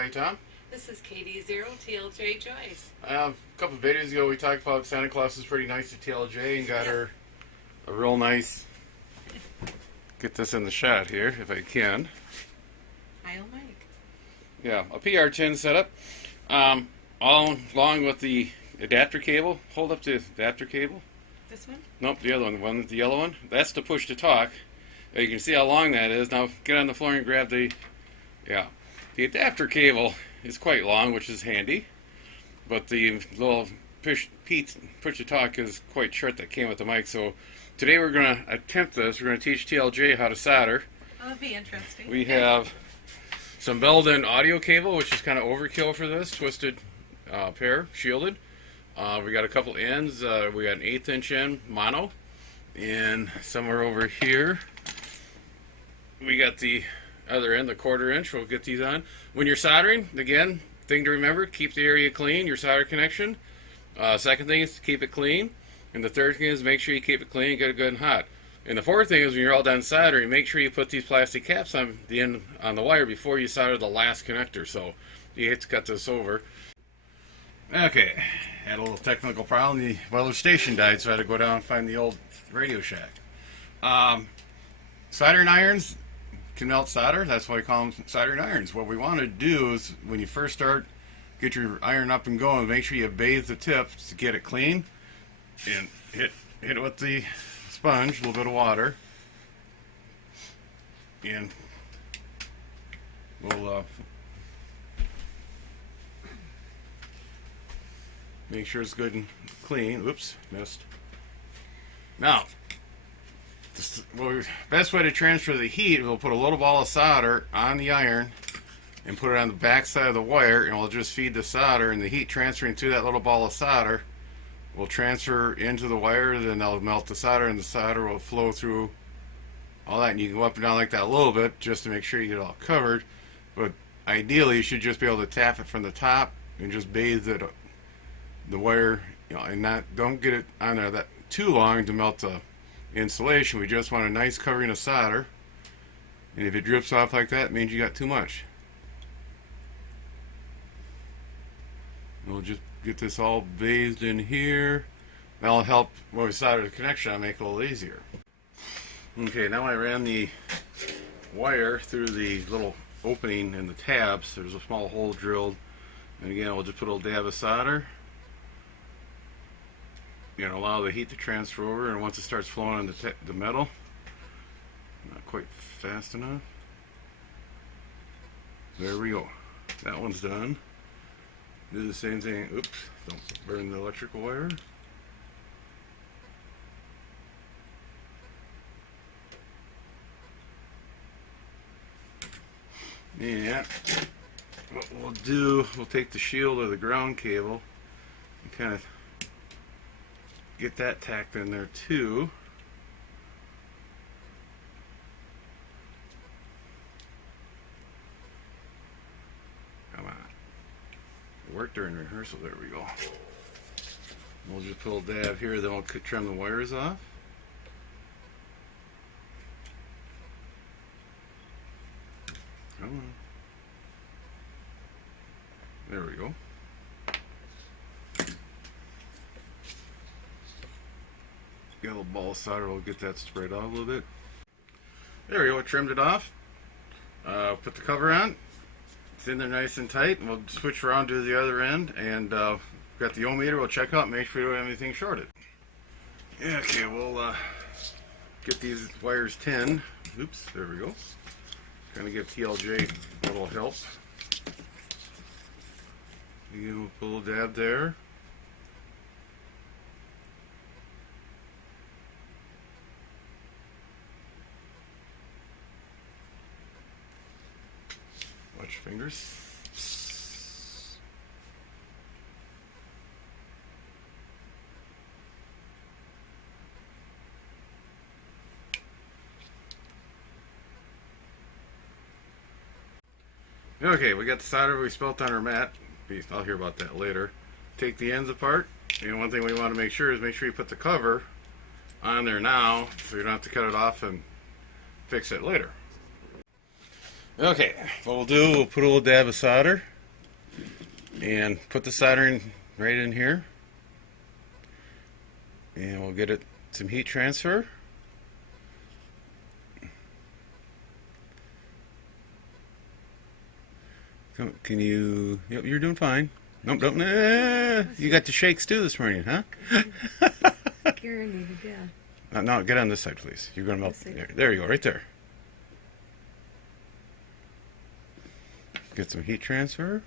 Hi, Tom. This is KD0 TLJ Joyce. A couple of videos ago we talked about Santa Claus is pretty nice at TLJ and got her a real nice, get this in the shot here if I can. I'll make. Yeah, a PR10 setup. All along with the adapter cable. Hold up the adapter cable. This one? Nope, the other one, the one with the yellow one. That's the push to talk. You can see how long that is. Now get on the floor and grab the, the adapter cable is quite long, which is handy. But the little push to talk is quite short that came with the mic. So today we're going to attempt this. We're going to teach TLJ how to solder. Oh, that'll be interesting. We have some Belden audio cable, which is kind of overkill for this. Twisted pair, shielded. We got a couple ends. We got an 1/8 inch end, mono. And somewhere over here, we got the other end, the 1/4 inch. We'll get these on. When you're soldering, again, thing to remember, keep the area clean, your solder connection. Second thing is to keep it clean. And the third thing is make sure you keep it clean and get it good and hot. And the fourth thing is when you're all done soldering, make sure you put these plastic caps on the end on the wire before you solder the last connector. So you hate to cut this over. Okay, had a little technical problem. The weather station died, so I had to go down and find the old Radio Shack. Soldering irons can melt solder. That's why we call them soldering irons. What we want to do is when you first start, get your iron up and going, make sure you bathe the tip to get it clean, and hit it with the sponge, a little bit of water, and we'll make sure it's good and clean. Oops, missed. Now, best way to transfer the heat, we'll put a little ball of solder on the iron and put it on the back side of the wire, and we'll just feed the solder, and the heat transferring to that little ball of solder will transfer into the wire, then they'll melt the solder, and the solder will flow through all that. And you can go up and down like that a little bit just to make sure you get it all covered, but ideally you should just be able to tap it from the top and just bathe it, the wire, and don't get it on there that too long to melt the insulation. We just want a nice covering of solder, and if it drips off like that, it means you got too much. We'll just get this all bathed in here. That'll help when we solder the connection on, make it a little easier. Okay, now I ran the wire through the little opening in the tabs. There's a small hole drilled, and again we'll just put a little dab of solder and allow the heat to transfer over, and once it starts flowing on the metal, not quite fast enough, there we go, that one's done. Do the same thing. Oops, don't burn the electrical wire. And what we'll do, we'll take the shield or the ground cable and kind of get that tacked in there too. Come on. It worked during rehearsal. There we go. We'll just put a little dab here, then we'll trim the wires off. Come on. There we go. Get a little ball of solder, we'll get that spread out a little bit. There we go, trimmed it off. Put the cover on. It's in there nice and tight, and we'll switch around to the other end, and got the ohmmeter. We'll check out, make sure we don't have anything shorted. Yeah, okay, we'll get these wires tinned. Oops, there we go. Kind of give TLJ a little help. You put a little dab there. Watch your fingers. Okay, we got the solder we spelt on our mat. I'll hear about that later. Take the ends apart, and one thing we want to make sure is make sure you put the cover on there now, so you don't have to cut it off and fix it later. Okay, what we'll do, we'll put a little dab of solder and put the soldering right in here, and we'll get it some heat transfer. Can you? Yep, you're doing fine. Nope, don't. You got the shakes too this morning, huh? Karen needed, yeah. No, get on this side, please. You're gonna melt. There you go, right there. Get some heat transfer.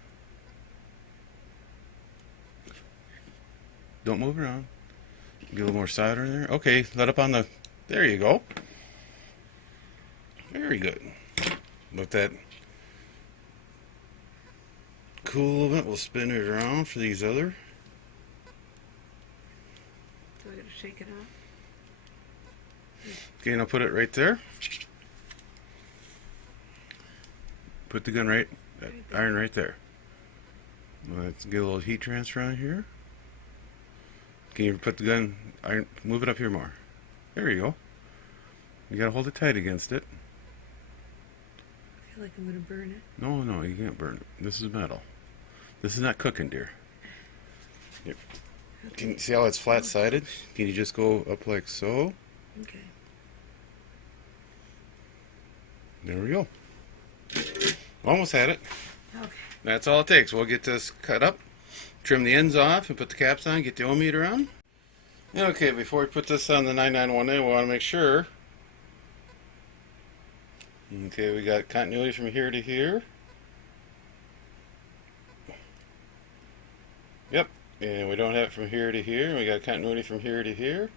Don't move around. Get a little more solder in there. Okay, let up on the. There you go. Very good. Let that cool a little bit. We'll spin it around for these other. So I gotta shake it off. Okay, now put it right there. Put the gun right, that iron right there. Let's get a little heat transfer on here. Can you put the gun, iron, move it up here more. There you go. You gotta hold it tight against it. I feel like I'm gonna burn it. No, no, you can't burn it. This is metal. This is not cooking, dear. Yep. Can you see how it's flat-sided? Can you just go up like so? Okay. There we go. Almost had it. Okay. That's all it takes. We'll get this cut up, trim the ends off, and put the caps on, get the ohm meter on. Okay, before we put this on the 991A, we want to make sure. Okay, we got continuity from here to here. Yep, and we don't have it from here to here, and we got continuity from here to here.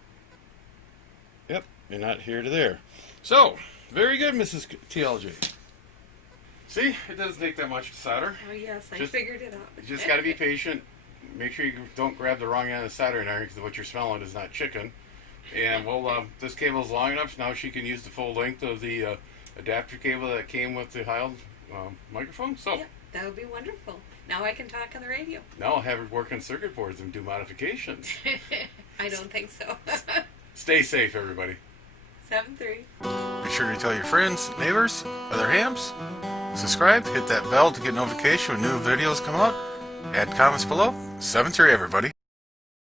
Yep, and not here to there. So, very good, Mrs. TLJ. See, it doesn't take that much to solder. Oh, yes, I Just- figured it out. You just got to be patient. Make sure you don't grab the wrong end of the soldering iron because what you're smelling is not chicken. And we'll, this cable is long enough, now she can use the full length of the adapter cable that came with the Heil microphone. So Yep, that would be wonderful. Now I can talk on the radio. now I'll have her work on circuit boards and do modifications. I don't think so. Stay safe, everybody. 7-3. Be sure to tell your friends, neighbors, other hams. Subscribe, hit that bell to get notification when new videos come out. Add comments below. 7-3, everybody.